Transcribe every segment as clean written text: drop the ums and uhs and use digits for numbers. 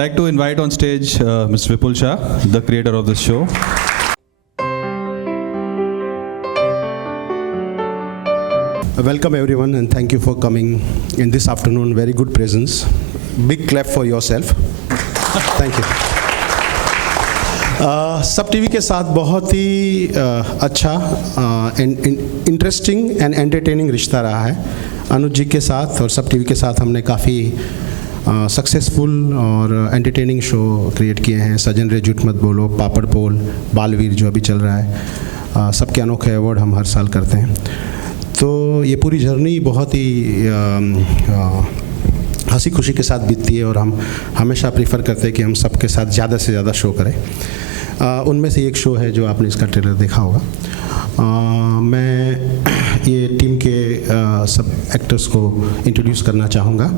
like to invite on stage Mr. Vipul Shah, the creator of this show. Welcome everyone and thank you for coming in this afternoon. Very good presence. Big clap for yourself. Thank you. सब TV के साथ बहुत ही अच्छा interesting and entertaining रिश्ता रहा है अनुज जी के साथ, और सब टीवी के साथ हमने काफ़ी सक्सेसफुल और एंटरटेनिंग शो क्रिएट किए हैं. सजन रे झूठ मत बोलो, पापड़ पोल, बालवीर जो अभी चल रहा है, सबके अनोखे अवार्ड हम हर साल करते हैं. तो ये पूरी जर्नी बहुत ही हंसी खुशी के साथ बीतती है और हम हमेशा प्रीफर करते हैं कि हम सबके साथ ज़्यादा से ज़्यादा शो करें. उनमें से एक शो है जो आपने इसका ट्रेलर देखा होगा. मैं ये टीम के सब एक्टर्स को इंट्रोड्यूस करना चाहूँगा.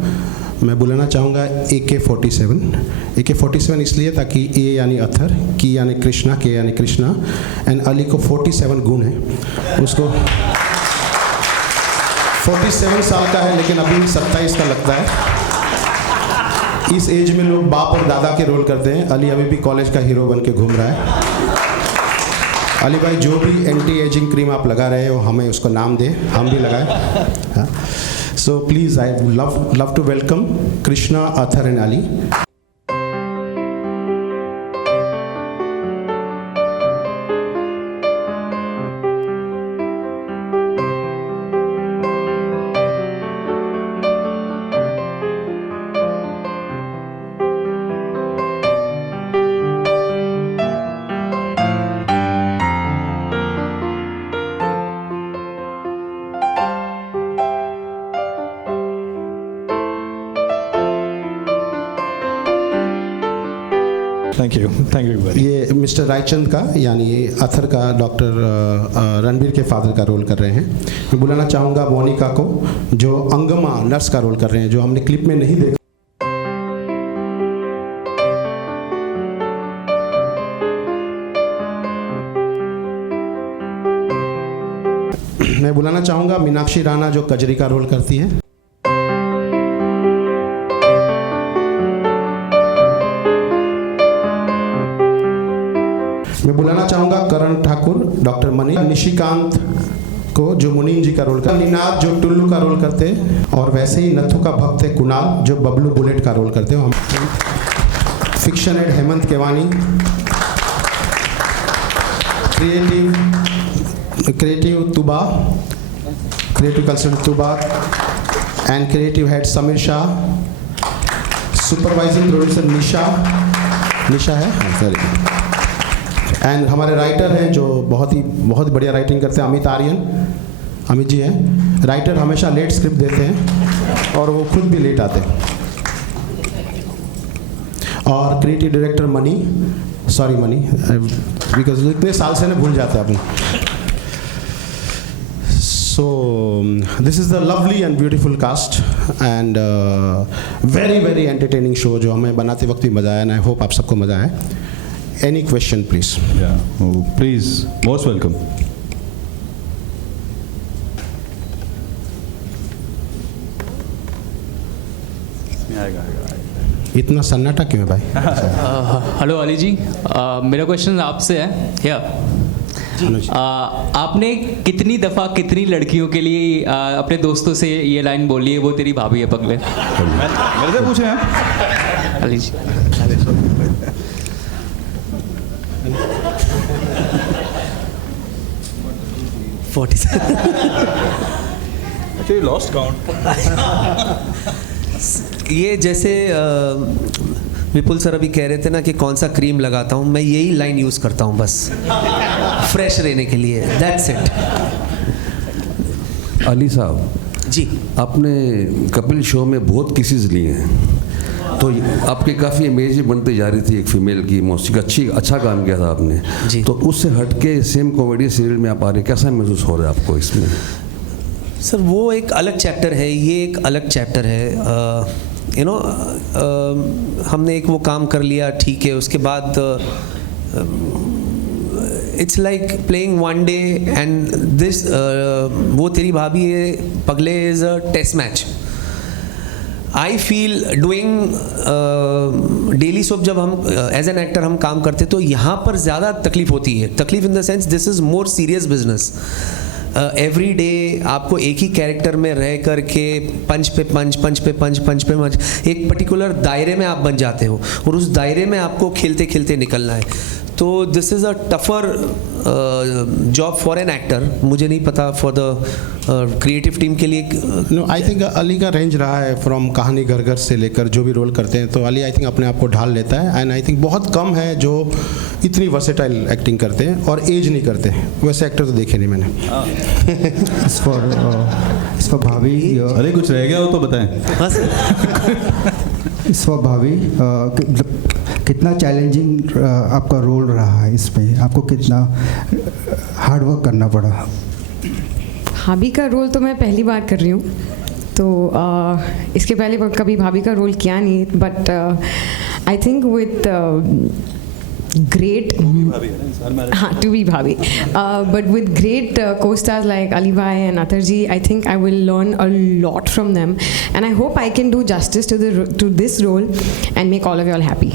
मैं बुलाना चाहूँगा AK-47. AK-47 इसलिए ताकि A यानी अथर, की यानी कृष्णा, के यानी कृष्णा, एंड अली को 47 गुण है. उसको 47 साल का है लेकिन अभी 27 का लगता है. इस एज में लोग बाप और दादा के रोल करते हैं. अली अभी भी कॉलेज का हीरो बन के घूम रहा है. अली भाई, जो भी एंटी एजिंग क्रीम आप लगा रहे हो हमें उसको नाम दे, हम भी लगाए. So please, I love to welcome Krishna, Athar and Ali. Thank you everybody. ये मिस्टर रायचंद का यानी अथर का डॉक्टर रणबीर के फादर का रोल कर रहे हैं. मैं बुलाना चाहूँगा मोनिका को, जो अंगमा नर्स का रोल कर रहे हैं, जो हमने क्लिप में नहीं देखा. मैं बुलाना चाहूँगा मीनाक्षी राणा, जो कजरी का रोल करती है. मैं बुलाना चाहूँगा करण ठाकुर, डॉक्टर मनी, निशिकांत को, जो मुनीम जी का रोल करते हैं, निनाद जो टुल्लू का रोल करते हैं, और वैसे ही नथु का भक्त है कुणाल, जो बबलू बुलेट का रोल करते हैं. हम fiction head Hemant Kewani, creative Tuba, creative consultant Tuba, and creative head Sameer Shah, supervising producer Nisha है सॉरी, एंड हमारे राइटर हैं जो बहुत ही बढ़िया राइटिंग करते हैं, अमित जी हैं. राइटर हमेशा लेट स्क्रिप्ट देते हैं और वो खुद भी लेट आते हैं. और क्रिएटिव डायरेक्टर मनी, बिकॉज इतने साल से ना भूल जाते हैं अपन. So this is the lovely and beautiful cast and very very entertaining show जो हमें बनाते वक्त भी मज़ा आया, एंड आई होप आप सबको मज़ा आए. Any question, please? Yeah, please, most welcome. इतना सन्नाटा क्यों है भाई? हेलो अली जी, मेरा क्वेश्चन आपसे है. आपने कितनी दफ़ा कितनी लड़कियों के लिए अपने दोस्तों से ये लाइन बोली है, वो तेरी भाभी है पगले? मेरे से पूछे हैं अली जी. Actually lost count. ये जैसे विपुल सर अभी कह रहे थे ना कि कौन सा क्रीम लगाता हूँ, मैं यही लाइन यूज़ करता हूँ बस फ्रेश रहने के लिए. That's it. अली साहब जी, आपने कपिल शो में बहुत केसेस लिए हैं, तो आपकी काफ़ी इमेज बनती जा रही थी एक फीमेल की. मौसी अच्छा काम किया था आपने जी. तो उससे हटके सेम कॉमेडी सीरियल में आप आ रहे, कैसा महसूस हो रहा है आपको इसमें? सर वो एक अलग चैप्टर है, ये एक अलग चैप्टर है. हमने एक वो काम कर लिया, ठीक है, उसके बाद it's like playing one day and this वो तेरी भाभी है पगले is a test match. I feel doing daily soap जब हम एज एन एक्टर हम काम करते तो यहाँ पर ज़्यादा तकलीफ होती है. तकलीफ in the sense this is more serious business. Every day आपको एक ही कैरेक्टर में रह करके पंच पे पंच एक पर्टिकुलर दायरे में आप बन जाते हो और उस दायरे में आपको खेलते खेलते निकलना है. तो this is a tougher job for an actor. मुझे नहीं पता फॉर द क्रिएटिव टीम के लिए. नो, आई थिंक अली का रेंज रहा है फ्रॉम कहानी घर घर से लेकर जो भी रोल करते हैं, तो अली आई थिंक अपने आप को ढाल लेता है. एंड आई थिंक बहुत कम है जो इतनी वर्सेटाइल एक्टिंग करते हैं और एज नहीं करते हैं. वैसे एक्टर तो देखे नहीं मैंने. इस पर भाभी अरे कुछ रह गया हो तो बताएं. हाँ सर. इस पर भाभी कितना चैलेंजिंग आपका रोल रहा है इसमें, आपको कितना हार्ड वर्क करना पड़ा? भाभी का रोल तो मैं पहली बार कर रही हूँ, तो इसके पहले कभी भाभी का रोल किया नहीं. But I think with great to be bhabhi, but with great co-stars like Ali Bhai and Atharji, I think I will learn a lot from them, and I hope I can do justice to this role and make all of you all happy.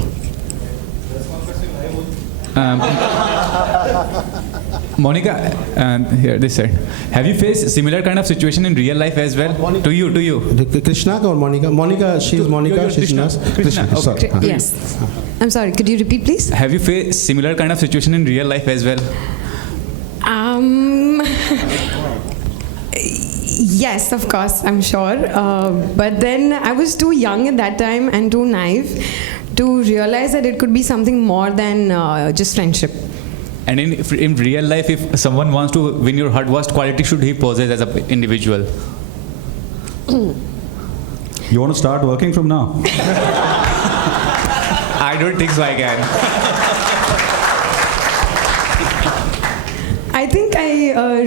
Monica, here this side. Have you faced similar kind of situation in real life as well? To you. Krishna का और Monica she is Monica she is nurse. Krishna. Okay. Yes. I'm sorry. Could you repeat, please? Have you faced similar kind of situation in real life as well? Yes, of course, I'm sure. But then I was too young at that time and too naive to realize that it could be something more than just friendship. And in real life, if someone wants to win your heart, what quality should he possess as an individual? You want to start working from now? I don't think so I can. I think I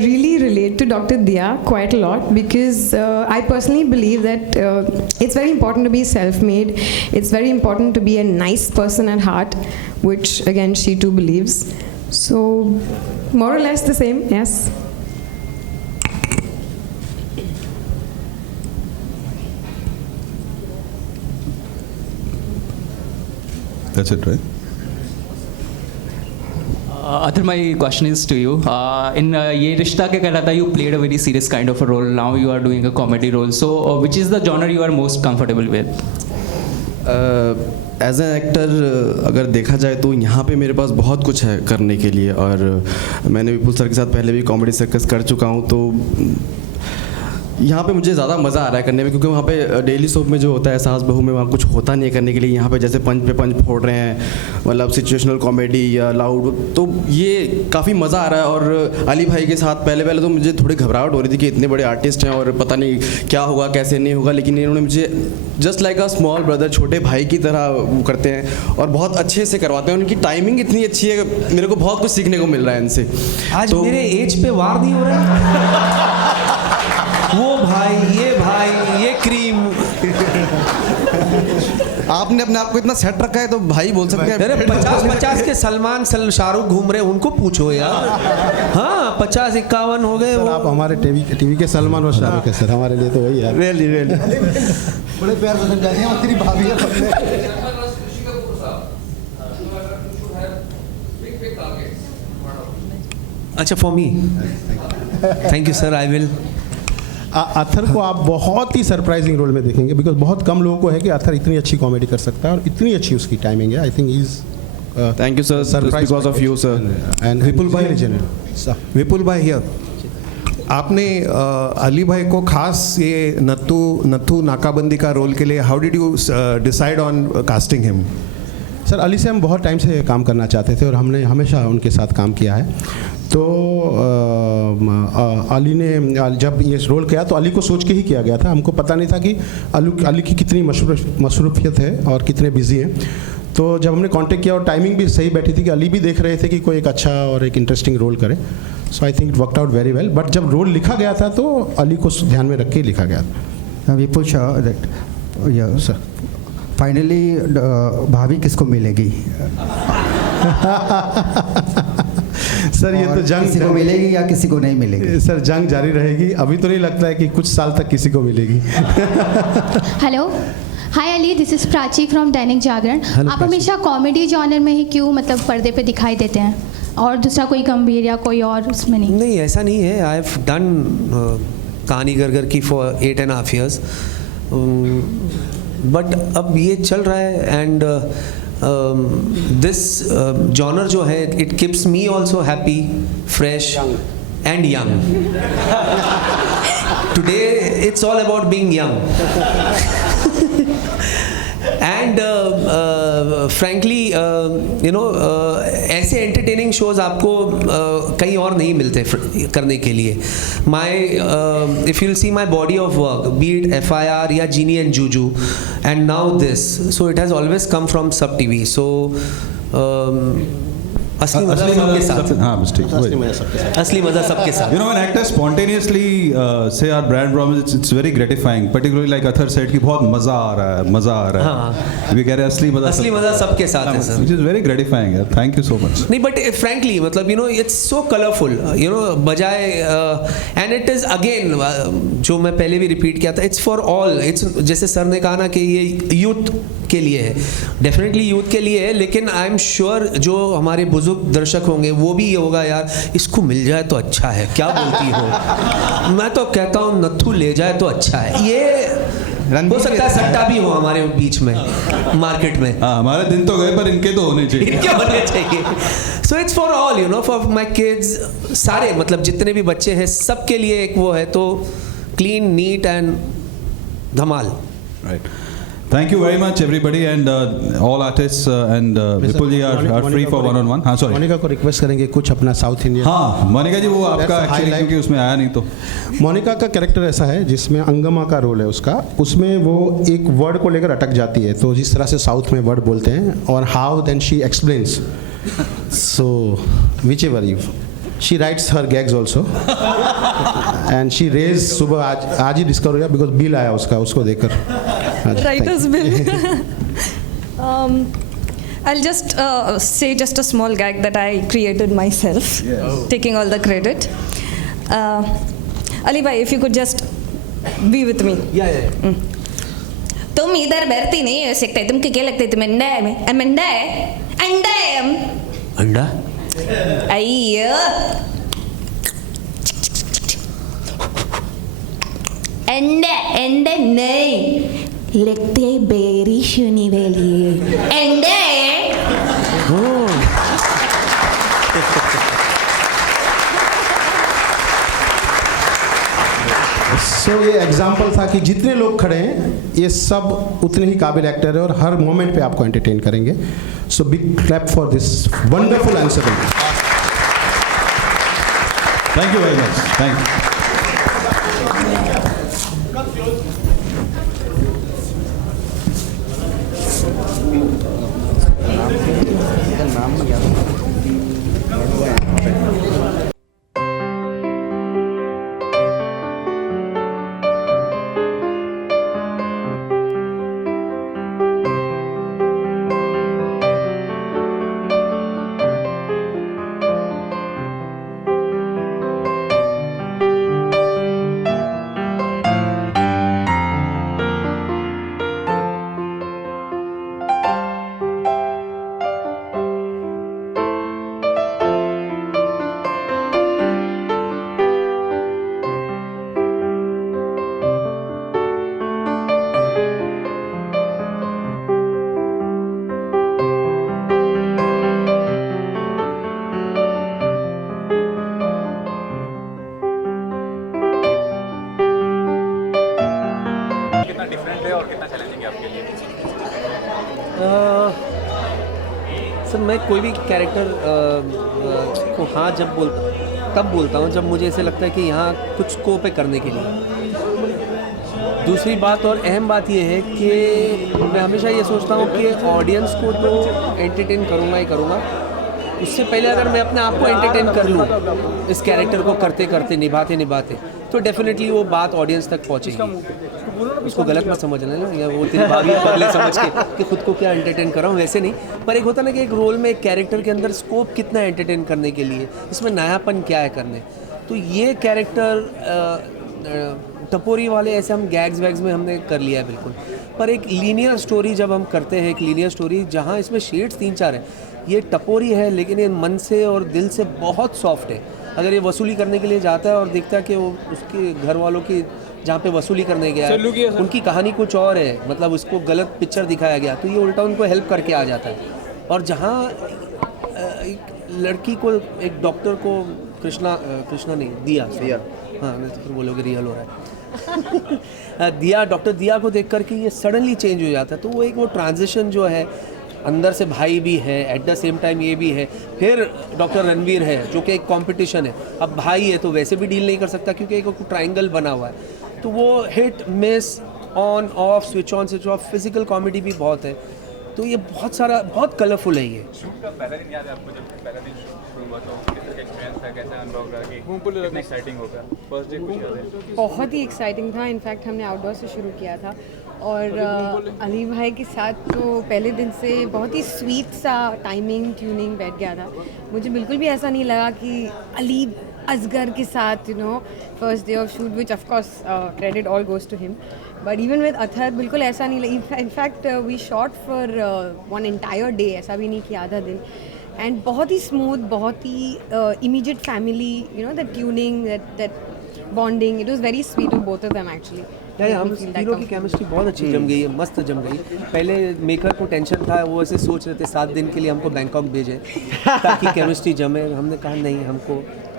really relate to Dr. Dia quite a lot because I personally believe that it's very important to be self-made. It's very important to be a nice person at heart, which again she too believes. So more or less the same, yes. That's it, right? Athar, my question is to you. In Ye Rishta Ke Kehlata, you played a very serious kind of a role. Now you are doing a comedy role. So which is the genre you are most comfortable with? As an actor अगर देखा जाए तो यहाँ पे मेरे पास बहुत कुछ है करने के लिए, और मैंने विपुल सर के साथ पहले भी कॉमेडी सर्कस कर चुका हूँ, तो यहाँ पे मुझे ज़्यादा मज़ा आ रहा है करने में, क्योंकि वहाँ पे डेली सोप में जो होता है सास बहू में वहाँ कुछ होता नहीं है करने के लिए. यहाँ पे जैसे पंच पे पंच फोड़ रहे हैं, मतलब सिचुएशनल कॉमेडी या लाउड, तो ये काफ़ी मज़ा आ रहा है. और अली भाई के साथ पहले तो मुझे थोड़ी घबराहट हो रही थी कि इतने बड़े आर्टिस्ट हैं और पता नहीं क्या होगा कैसे नहीं होगा, लेकिन इन्होंने मुझे just like a small brother, छोटे भाई की तरह वो करते हैं और बहुत अच्छे से करवाते हैं. उनकी टाइमिंग इतनी अच्छी है, मेरे को बहुत कुछ सीखने को मिल रहा है इनसे. आज तो मेरे एज पे वार नहीं हो रहा है. वो भाई, ये क्रीम. आपने अपने आप को इतना सेट रखा है तो भाई बोल सकते हैं. अरे 50 के सलमान शाहरुख घूम रहे हैं, उनको पूछो यार. हाँ 50-51 हो गए. आप हमारे टीवी के सलमान और शाहरुख है सर, हमारे लिए तो वही यार. रियली बड़े प्यार से समझाते हैं और तेरी भाभी है. अच्छा, for me. Thank you sir, I will. Athar को आप बहुत ही सरप्राइजिंग रोल में देखेंगे, बिकॉज बहुत कम लोगों को है कि अथर इतनी अच्छी कॉमेडी कर सकता है और इतनी अच्छी उसकी टाइमिंग है. I think is thank you sir, surprise because of you sir. And Vipul भाई, विपुल भाई हियर. आपने अली भाई को खास ये नत्थू नाकाबंदी का रोल के लिए how did you decide on casting him? Sir Ali से हम बहुत टाइम से काम करना चाहते थे और हमने हमेशा उनके साथ काम किया है. तो अली ने जब ये रोल किया तो अली को सोच के ही किया गया था. हमको पता नहीं था कि अली की कितनी मसरूफियत है और कितने बिजी हैं. तो जब हमने कांटेक्ट किया और टाइमिंग भी सही बैठी थी कि अली भी देख रहे थे कि कोई एक अच्छा और एक इंटरेस्टिंग रोल करे. So I think it worked out very well. But जब रोल लिखा गया था तो अली को ध्यान में रख के लिखा गया था. विपुल शाह, सर फाइनली भाभी किसको मिलेगी? सर ये और तो जंग किसी को मिलेगी या किसी को नहीं मिलेगी? सर जंग जारी रहेगी, अभी तो नहीं लगता है कि कुछ साल तक किसी को मिलेगी। Hello, hi Ali, this is Prachi from Dainik Jagran. आप हमेशा कॉमेडी जॉनर में ही क्यों मतलब पर्दे पे दिखाई देते हैं और दूसरा कोई गंभीर या कोई और उसमें नहीं? नहीं, ऐसा नहीं है। आई हैव डन कहानी घर की फॉर 8.5 years, बट अब ये चल रहा है एंड दिस जॉनर जो है it keeps me also happy, fresh and young. Today it's all about being young and frankly ऐसे एंटरटेनिंग शोज आपको कहीं और नहीं मिलते करने के लिए। My if you'll see my body of work, be it FIR या Jeannie and Juju and now this, so it has always come from SAB TV। सो असली मजा सबके साथ। हाँ, mistake. असली मजा सबके साथ। You know, when actors spontaneously say our brand promise, it's very gratifying. Particularly like Athar said कि बहुत मजा आ रहा है, मजा आ रहा है। हाँ। We कह रहे हैं असली मजा सबके साथ है sir. Which is very gratifying. यार, thank you so much. नहीं, बट फ्रैंकली मतलब इट्स सो कलरफुल, बजाय एंड इट इज़ अगेन जो मैं पहले भी रिपीट किया था, इट्स फॉर ऑल। इट्स जैसे सर ने कहा ना कि ये यूथ के लिए है, डेफिनेटली यूथ के लिए है, लेकिन आई एम श्योर जो हमारे बुजुर्ग दर्शक होंगे वो भी ये होगा, यार इसको मिल जाए तो अच्छा है, क्या बोलती हो? मैं तो कहता हूँ नत्थू ले जाए तो अच्छा है। ये हो सकता है सट्टा भी हो हमारे बीच में मार्केट में। हाँ, हमारे दिन तो गए पर इनके तो होने चाहिए। इनके होने चाहिए। So it's for all, for my kids, सारे मतलब जितने भी बच्चे हैं सबके लिए एक वो है, तो clean, neat and Dhamaal. Right. Thank you very much everybody and all artists and Vipul ji are free for one-on-one. हाँ, sorry. मोनिका को रिक्वेस्ट करेंगे कुछ अपना साउथ इंडियन। हाँ, मोनिका जी वो आपका एक्चुअली क्योंकि उसमें आया नहीं तो। मोनिका का कैरेक्टर ऐसा है जिसमें अंगमा का रोल है उसका, उसमें वो एक वर्ड को लेकर अटक जाती है, तो जिस तरह से साउथ में वर्ड बोलते हैं और how then she explains, so whichever you she writes her gags also and she rage सुबह आज ही डिस्कवर हुआ बिकॉज बिल आया उसका, उसको देखकर writer's bill. I'll just say just a small gag that I created myself, taking all the credit. Ali bhai, if you could just be with me. Yeah. तुम इधर बैठती नहीं हो सकते, तुमको क्या लगता है तुम अंडा है? I'm अंडा है, अंडा है हम। अंडा? अय्यो, अंडा अंडा नहीं, लगते बेरी सुनी वाली अंडा है। सो ये एग्जाम्पल था कि जितने लोग खड़े हैं ये सब उतने ही काबिल एक्टर है और हर मोमेंट पे आपको एंटरटेन करेंगे। So big clap for this wonderful answer. Thank you very much. Thank you. Sir मैं कोई भी कैरेक्टर को हाँ तब बोलता हूँ जब मुझे ऐसे लगता है कि यहाँ कुछ स्कोप है करने के लिए। दूसरी बात और अहम बात यह है कि मैं हमेशा ये सोचता हूँ कि ऑडियंस को तो एंटरटेन करूँगा ही करूँगा, उससे पहले अगर मैं अपने आप को एंटरटेन कर लूँ इस कैरेक्टर को करते करते निभाते निभाते, तो डेफिनेटली वो बात ऑडियंस तक पहुँचेगी। उसको गलत मत समझना ना, या वो तेरी भाभी पगले समझ के कि खुद को क्या एंटरटेन कर रहा हूँ, वैसे नहीं। पर एक होता ना कि एक रोल में एक कैरेक्टर के अंदर स्कोप कितना है एंटरटेन करने के लिए, इसमें नयापन क्या है करने। तो ये कैरेक्टर टपोरी वाले ऐसे हम गैग्स वैग्स में हमने कर लिया है बिल्कुल। पर एक लीनियर स्टोरी जब हम करते हैं, एक लीनियर स्टोरी जहाँ इसमें शेड्स 3-4 हैं, ये टपोरी है लेकिन ये मन से और दिल से बहुत सॉफ्ट है। अगर ये वसूली करने के लिए जाता है और देखता है कि वो उसके घर वालों की जहाँ पे वसूली करने गया है उनकी कहानी कुछ और है, मतलब उसको गलत पिक्चर दिखाया गया, तो ये उल्टा उनको हेल्प करके आ जाता है। और जहाँ एक लड़की को, एक डॉक्टर को कृष्णा नहीं, दिया, हाँ नहीं तो फिर बोलोगे रियल हो रहा है दिया, डॉक्टर दिया को देख करके ये सडनली चेंज हो जाता है। तो वो एक वो ट्रांजिशन जो है, अंदर से भाई भी है, एट द सेम टाइम ये भी है। फिर डॉक्टर रणवीर है जो कि एक कंपटीशन है, अब भाई है तो वैसे भी डील नहीं कर सकता क्योंकि एक ट्रायंगल बना हुआ है। तो वो hit miss, on off, switch on switch off, physical comedy भी बहुत है। तो ये बहुत सारा, बहुत कलरफुल है ये। शूट का पहला दिन याद है आपको, जब पहला दिन शुरू हुआ तो किस तरह का एक्सपीरियंस था, कैसा अनुभव रहा, कि कितना एक्साइटिंग होगा फर्स्ट डे? कुछ याद है? बहुत ही एक्साइटिंग था। इनफैक्ट हमने आउटडोर से शुरू किया था और अली भाई के साथ तो पहले दिन से बहुत ही स्वीट सा टाइमिंग ट्यूनिंग बैठ गया था। मुझे बिल्कुल भी ऐसा नहीं लगा कि अली असगर के साथ first day of shoot, which of course credit all goes to him, but even with Athar बिल्कुल ऐसा नहीं लगा। In fact we shot for one entire day, ऐसा भी नहीं कि आधा दिन, एंड बहुत ही स्मूथ, बहुत ही immediate family, that tuning, that bonding, it was very sweet to both of them actually. हम हीरो की केमिस्ट्री बहुत अच्छी जम गई है, मस्त जम गई। पहले मेकर को टेंशन था, वो ऐसे सोच रहे थे 7 दिन के लिए हमको बैंकॉक भेजे ताकि केमिस्ट्री जमे। हमने कहा नहीं,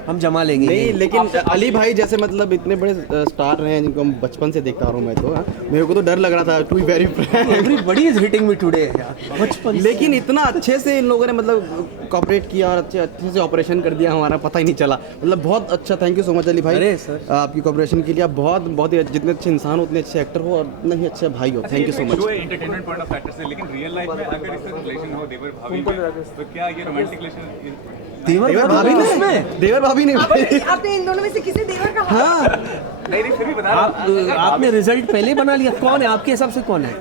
हम जमा लेंगे। नहीं, लेकिन अली भाई जैसे मतलब इतने बड़े स्टार रहे हैं जिनको हम बचपन से देखता रहा हूँ मैं, तो मेरे को तो डर लग रहा था, to be very frank, everybody is hitting me today बचपन। लेकिन इतना अच्छे से इन लोगों ने मतलब कोऑपरेट किया और अच्छे से ऑपरेशन कर दिया, हमारा पता ही नहीं चला। मतलब बहुत अच्छा, thank you so much Ali भाई। अरे सर, आपकी कोऑपरेशन के लिए। आप बहुत ही, जितने अच्छे इंसान हो उतने अच्छे एक्टर हो और उतने ही अच्छे भाई हो। Thank you so much. Entertainment point of factor से, लेकिन रियल लाइफ में अगर इसका रिलेशन हो देवर भाभी में, तो क्या ये रोमांटिक रिलेशन? देवर भाभी ने, देवर भाभी ने आपने इन दोनों में से किसे देवर कहा? हाँ, नहीं फिर भी बता, आपने रिजल्ट पहले ही बना लिया। कौन है आपके हिसाब से, कौन है?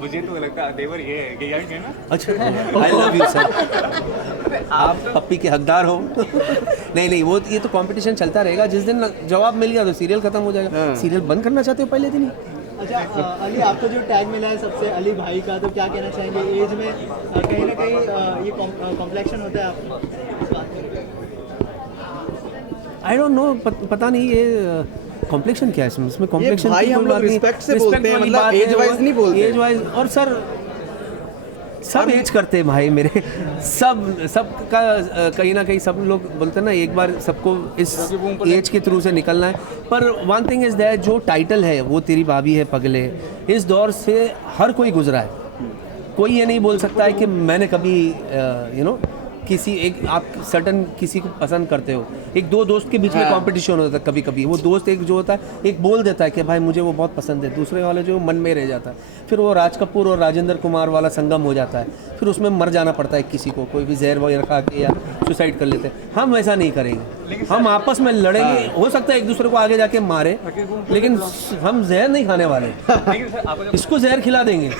मुझे तो लगता है देवर ये है, ये है ना। अच्छा, आई लव यू सर, आप पप्पी के हकदार हो। नहीं, वो ये तो कंपटीशन चलता रहेगा। जिस दिन जवाब मिल गया तो सीरियल खत्म हो जाएगा। सीरियल बंद करना चाहते हो पहले दिन ही? अच्छा, अली आपको जो टैग मिला है सबसे अली भाई का, तो क्या कहना चाहेंगे? एज में कहीं ना कहीं ये कॉम्प्लेक्शन होता है आपको? आई डोंट नो, पता नहीं ये कॉम्प्लेक्शन क्या है इसमें कॉम्प्लेक्शन भाई हम लोग रिस्पेक्ट से बोलते हैं, मतलब एज वाइज नहीं बोलते। एज वाइज, और सर सब एज करते हैं भाई मेरे, सब का कहीं ना कहीं सब लोग बोलते हैं ना, एक बार सबको इस एज के थ्रू से निकलना है। पर वन थिंग इज दैट, जो टाइटल है वो तेरी भाभी है पगले, इस दौर से हर कोई गुजरा है। कोई ये नहीं बोल सकता है कि मैंने कभी किसी एक, आप सर्टन किसी को पसंद करते हो, एक दो दोस्त के बीच में कंपटीशन होता है कभी कभी। वो दोस्त एक जो होता है, एक बोल देता है कि भाई मुझे वो बहुत पसंद है, दूसरे वाले जो मन में रह जाता है। फिर वो राज कपूर और राजेंद्र कुमार वाला संगम हो जाता है, फिर उसमें मर जाना पड़ता है किसी को, कोई भी जहर वगैरह खा के या सुसाइड कर लेते हैं। हम वैसा नहीं करेंगे, हम आपस में लड़ेंगे। हो सकता है एक दूसरे को आगे जाके मारे, लेकिन हम जहर नहीं खाने वाले, इसको जहर खिला देंगे।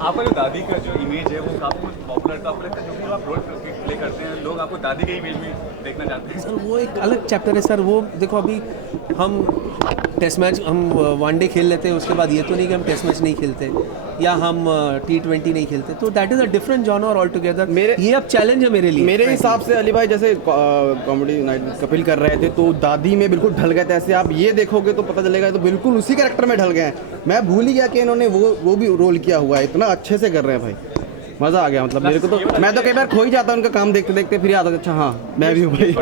आपका जो दादी का जो इमेज है वो काफी पॉपुलर था, आपको लगता है जो आप रोल प्ले करते हैं लोग आपको दादी के इमेज में देखना चाहते हैं? सर वो एक अलग चैप्टर है सर। वो देखो, अभी हम टेस्ट मैच, हम वनडे खेल लेते हैं, उसके बाद ये तो नहीं कि हम टेस्ट मैच नहीं खेलते या हम T20 नहीं खेलते, तो that is a different genre all together. ये अब चैलेंज है मेरे लिए। मेरे हिसाब से अली भाई जैसे कॉमेडी नाइट कपिल कर रहे थे तो दादी में बिल्कुल ढल गए थे, ऐसे आप ये देखोगे तो पता चलेगा तो बिल्कुल उसी कैरेक्टर में ढल गए हैं। मैं भूल ही गया कि इन्होंने वो भी रोल किया हुआ है, इतना अच्छे से कर रहे हैं भाई, मज़ा आ गया। मतलब मेरे को तो, मैं तो कई बार खो ही जाता उनका काम देखते देखते, फिर याद आता अच्छा हाँ मैं भी हूँ भाई।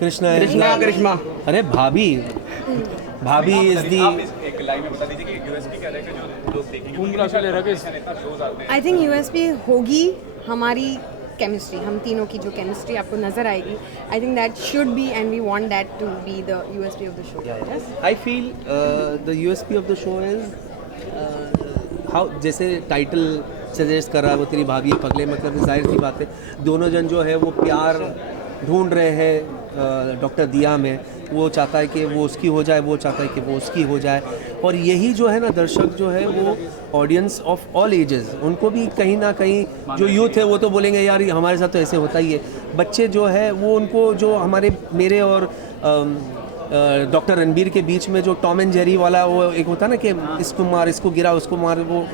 कृष्णा अरे भाभी इज दी, एक लाइन में बता दीजिए कि यूएसपी क्या रहेगा जो लोग देखेंगे? आई थिंक यूएसपी होगी हमारी केमिस्ट्री, हम तीनों की जो केमिस्ट्री आपको नजर आएगी। I think that should be and we want that to be the USP of the show. I feel the USP of the show is how, जैसे टाइटल सजेस्ट कर रहा है वो तेरी भाभी पगले, मतलब जाहिर सी बात है दोनों जन जो है वो प्यार ढूंढ रहे हैं डॉक्टर दिया में, वो चाहता है कि वो उसकी हो जाए, वो चाहता है कि वो उसकी हो जाए। और यही जो है ना, दर्शक जो है वो ऑडियंस ऑफ ऑल एजेस, उनको भी कहीं ना कहीं जो यूथ है वो तो बोलेंगे यार हमारे साथ तो ऐसे होता ही है। बच्चे जो है वो उनको जो मेरे और डॉक्टर रणबीर के बीच में जो टॉम एंड जेरी वाला वो एक होता है ना कि इसको मार, इसको गिरा, उसको मार, वो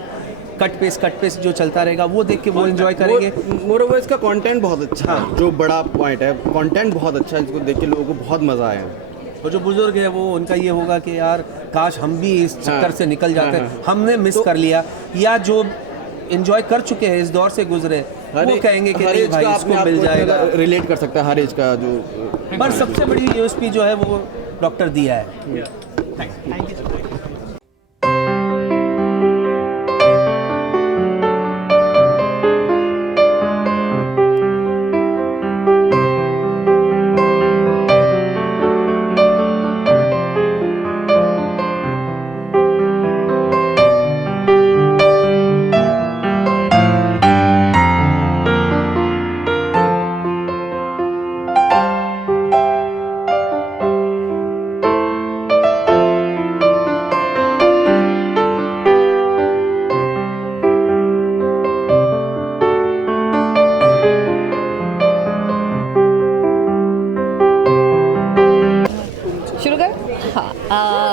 कट पेस्ट जो चलता रहेगा, वो देख के वो एंजॉय करेंगे। मोरोवर इसका कंटेंट बहुत अच्छा है, जो बड़ा पॉइंट है, कंटेंट बहुत अच्छा है, इसको देख के लोगों को बहुत मज़ा आया। और जो बुजुर्ग है वो उनका ये होगा कि यार काश हम भी इस चक्कर से निकल जाते, हमने मिस कर लिया, या जो एंजॉय कर चुके हैं, इस दौर से गुजरे, वो कहेंगे कि नहीं भाई इसको मिल जाएगा। रिलेट कर सकता है हर एज का जो। पर सबसे बड़ी यूएसपी जो है वो डॉक्टर दिया है। Thank you.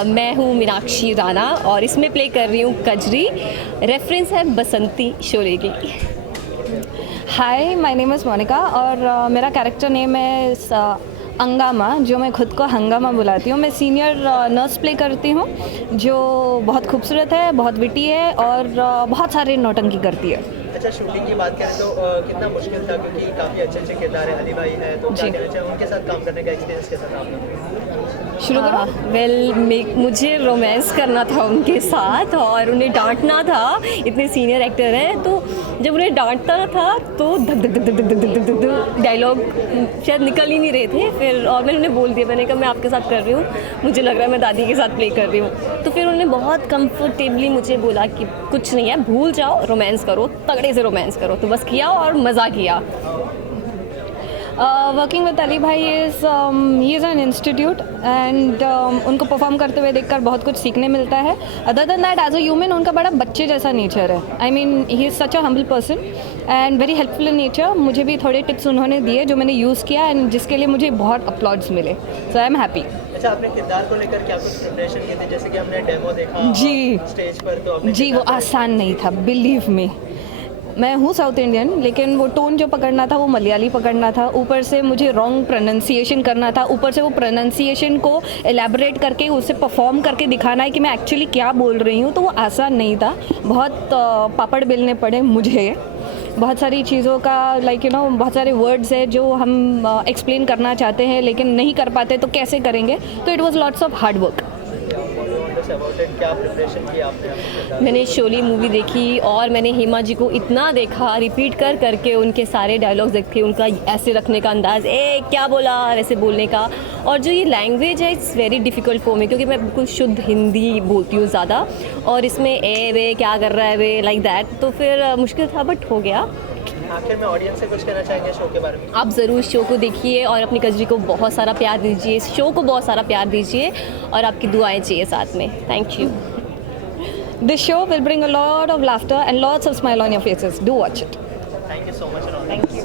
मैं हूँ मीनाक्षी राणा और इसमें प्ले कर रही हूँ कजरी। रेफरेंस है बसंती शोले की। हाय, माय नेम इज़ मोनिका और मेरा कैरेक्टर नेम है अंगामा, जो मैं खुद को हंगामा बुलाती हूँ। मैं सीनियर नर्स प्ले करती हूँ जो बहुत खूबसूरत है, बहुत विटी है और बहुत सारे नौटंकी करती है। अच्छा, शूटिंग की बात करें तो कितना मुश्किल था, क्योंकि काफ़ी अच्छे अच्छे किरदार हैं, अली भाई हैं, तो क्या कहना चाहिए उनके साथ काम करने का एक्सपीरियंस कैसा था आपका? शुरू करो। मुझे रोमांस करना था उनके साथ और उन्हें डांटना था। इतने सीनियर एक्टर हैं तो जब उन्हें डांटता था तो धक धक धक धक धक धक धक डायलॉग शायद निकल ही नहीं रहे थे। फिर और मैंने उन्हें बोल दिया, मैंने कहा मैं आपके साथ कर रही हूँ, मुझे लग रहा है मैं दादी के साथ प्ले कर रही हूँ। तो फिर उन्होंने बहुत कंफर्टेबली मुझे बोला कि कुछ नहीं है, भूल जाओ, रोमांस करो, तगड़े से रोमांस करो। तो बस किया और मज़ा किया। वर्किंग विद अली भाई he is an institute and उनको परफॉर्म करते हुए देखकर बहुत कुछ सीखने मिलता है। Other than that, as a human उनका बड़ा बच्चे जैसा नेचर है। I mean he is such a humble person and very helpful in nature. मुझे भी थोड़े टिप्स उन्होंने दिए जो मैंने यूज़ किया एंड जिसके लिए मुझे बहुत अपलॉड्स मिले। सो आई एम हैप्पी। अच्छा, आपने किरदार को लेकर क्या कुछ प्रिपरेशन किए थे? जैसे कि हमने डेमो देखा जी स्टेज पर, तो आपने जी वो आसान नहीं था, बिलीव मी। मैं हूँ साउथ इंडियन, लेकिन वो टोन जो पकड़ना था वो मलयाली पकड़ना था। ऊपर से मुझे रॉन्ग प्रोनाउंसिएशन करना था, ऊपर से वो प्रोनाउंसिएशन को एलैबोरेट करके उसे परफॉर्म करके दिखाना है कि मैं एक्चुअली क्या बोल रही हूँ। तो वो आसान नहीं था, बहुत पापड़ बेलने पड़े मुझे। बहुत सारी चीज़ों का बहुत सारे वर्ड्स है जो हम एक्सप्लेन करना चाहते हैं लेकिन नहीं कर पाते, तो कैसे करेंगे। तो it was lots of hard work. क्या प्रिपरेशन की आपने? मैंने शोले मूवी देखी और मैंने हेमा जी को इतना देखा, रिपीट कर करके उनके सारे डायलॉग्स देखे, उनका ऐसे रखने का अंदाज़, क्या बोला वैसे बोलने का। और जो ये लैंग्वेज है it's very difficult for me, क्योंकि मैं बिल्कुल शुद्ध हिंदी बोलती हूँ ज़्यादा, और इसमें वे क्या कर रहा है वे लाइक दैट, तो फिर मुश्किल था बट हो गया। आखिर में ऑडियंस से कुछ कहना चाहेंगे शो के बारे में? आप ज़रूर शो को देखिए और अपनी कजरी को बहुत सारा प्यार दीजिए, शो को बहुत सारा प्यार दीजिए और आपकी दुआएं चाहिए साथ में। Thank you. This show will bring a lot of laughter and lots of smile on your faces. Do watch it. Thank you so much. Thank you.